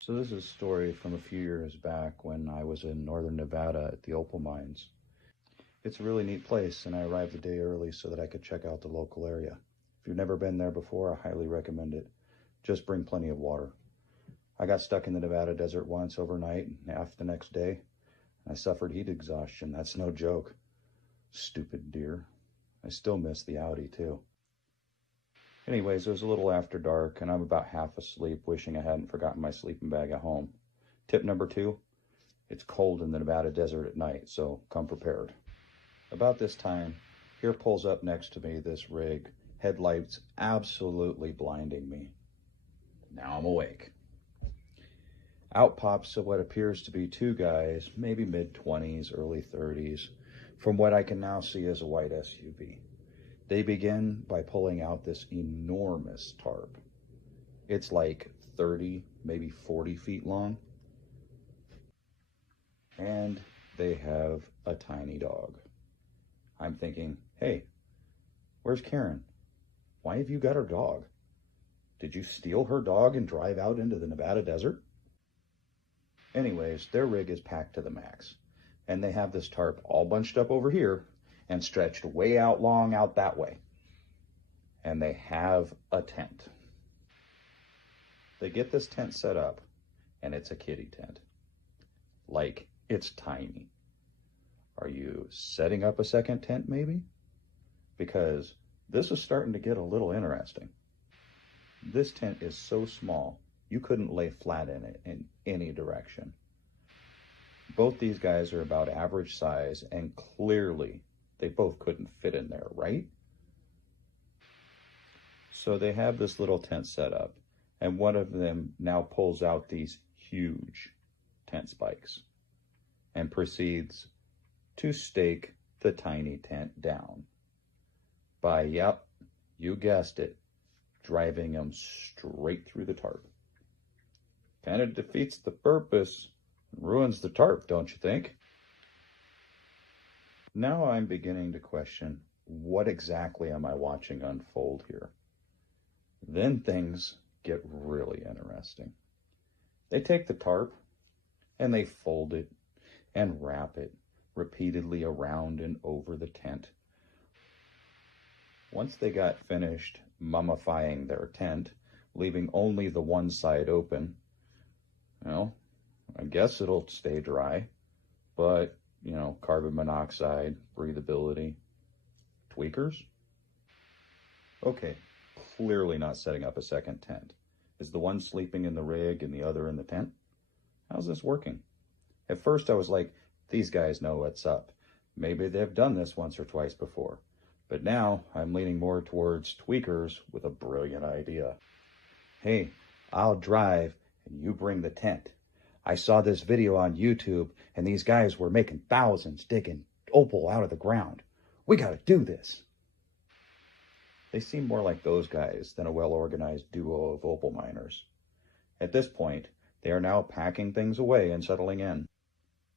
So this is a story from a few years back when I was in northern Nevada at the opal mines. It's a really neat place, and I arrived a day early so that I could check out the local area. If you've never been there before, I highly recommend it. Just bring plenty of water. I got stuck in the Nevada desert once overnight and half the next day. I suffered heat exhaustion. That's no joke. Stupid deer. I still miss the Audi too. Anyways, it was a little after dark, and I'm about half asleep, wishing I hadn't forgotten my sleeping bag at home. Tip number 2, it's cold in the Nevada desert at night, so come prepared. About this time, here pulls up next to me this rig, headlights absolutely blinding me. Now I'm awake. Out pops what appears to be 2 guys, maybe mid-20s, early 30s, from what I can now see as a white SUV. They begin by pulling out this enormous tarp. It's like 30, maybe 40 feet long. And they have a tiny dog. I'm thinking, hey, where's Karen? Why have you got her dog? Did you steal her dog and drive out into the Nevada desert? Anyways, their rig is packed to the max. And they have this tarp all bunched up over here and stretched way out long out that way. And they have a tent. They get this tent set up, and it's a kiddie tent. Like, it's tiny. Are you setting up a second tent, maybe? Because this is starting to get a little interesting. This tent is so small, you couldn't lay flat in it in any direction. Both these guys are about average size, and clearly they both couldn't fit in there, right? So they have this little tent set up, and one of them now pulls out these huge tent spikes and proceeds to stake the tiny tent down by, yep, you guessed it, driving them straight through the tarp. Kind of defeats the purpose, ruins the tarp, don't you think? Now I'm beginning to question, what exactly am I watching unfold here? Then things get really interesting. They take the tarp and they fold it and wrap it repeatedly around and over the tent. Once they got finished mummifying their tent, leaving only the one side open, well, I guess it'll stay dry, but carbon monoxide, breathability, tweakers? Okay, clearly not setting up a second tent. Is the one sleeping in the rig and the other in the tent? How's this working? At first I was like, these guys know what's up. Maybe they've done this once or twice before. But now I'm leaning more towards tweakers with a brilliant idea. Hey, I'll drive and you bring the tent. I saw this video on YouTube, and these guys were making thousands digging opal out of the ground. We got to do this. They seem more like those guys than a well-organized duo of opal miners. At this point, they are now packing things away and settling in.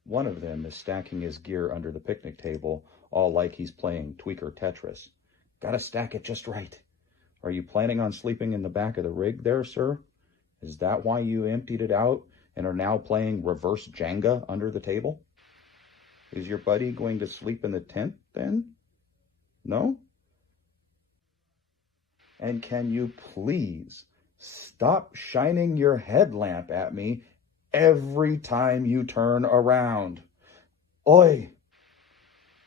One of them is stacking his gear under the picnic table, all like he's playing Tweaker Tetris. Gotta stack it just right. Are you planning on sleeping in the back of the rig there, sir? Is that why you emptied it out and are now playing reverse Jenga under the table? Is your buddy going to sleep in the tent then? No? And can you please stop shining your headlamp at me every time you turn around? Oi!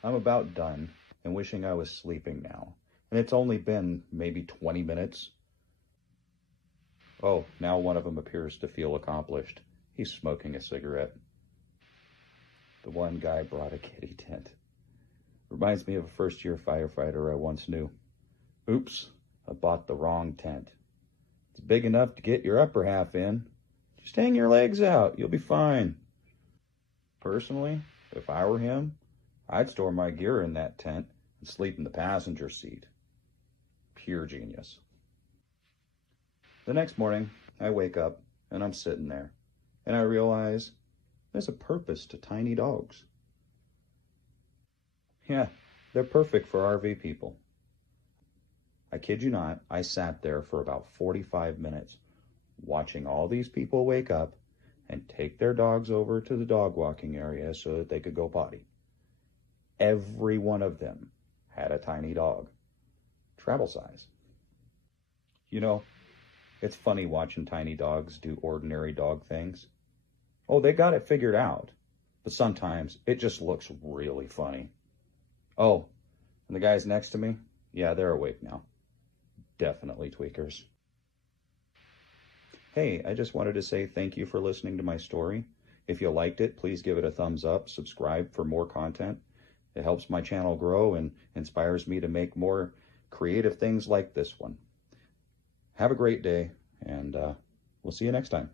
I'm about done and wishing I was sleeping now. And it's only been maybe 20 minutes. Oh, now one of them appears to feel accomplished. He's smoking a cigarette. The one guy brought a kiddie tent. Reminds me of a first-year firefighter I once knew. Oops, I bought the wrong tent. It's big enough to get your upper half in. Just hang your legs out, you'll be fine. Personally, if I were him, I'd store my gear in that tent and sleep in the passenger seat. Pure genius. The next morning, I wake up and I'm sitting there, and I realize there's a purpose to tiny dogs. Yeah, they're perfect for RV people. I kid you not, I sat there for about 45 minutes watching all these people wake up and take their dogs over to the dog walking area so that they could go potty. Every one of them had a tiny dog, travel size. You know, it's funny watching tiny dogs do ordinary dog things. Oh, they got it figured out, but sometimes it just looks really funny. Oh, and the guys next to me, yeah, they're awake now. Definitely tweakers. Hey, I just wanted to say thank you for listening to my story. If you liked it, please give it a thumbs up, subscribe for more content. It helps my channel grow and inspires me to make more creative things like this one. Have a great day, and we'll see you next time.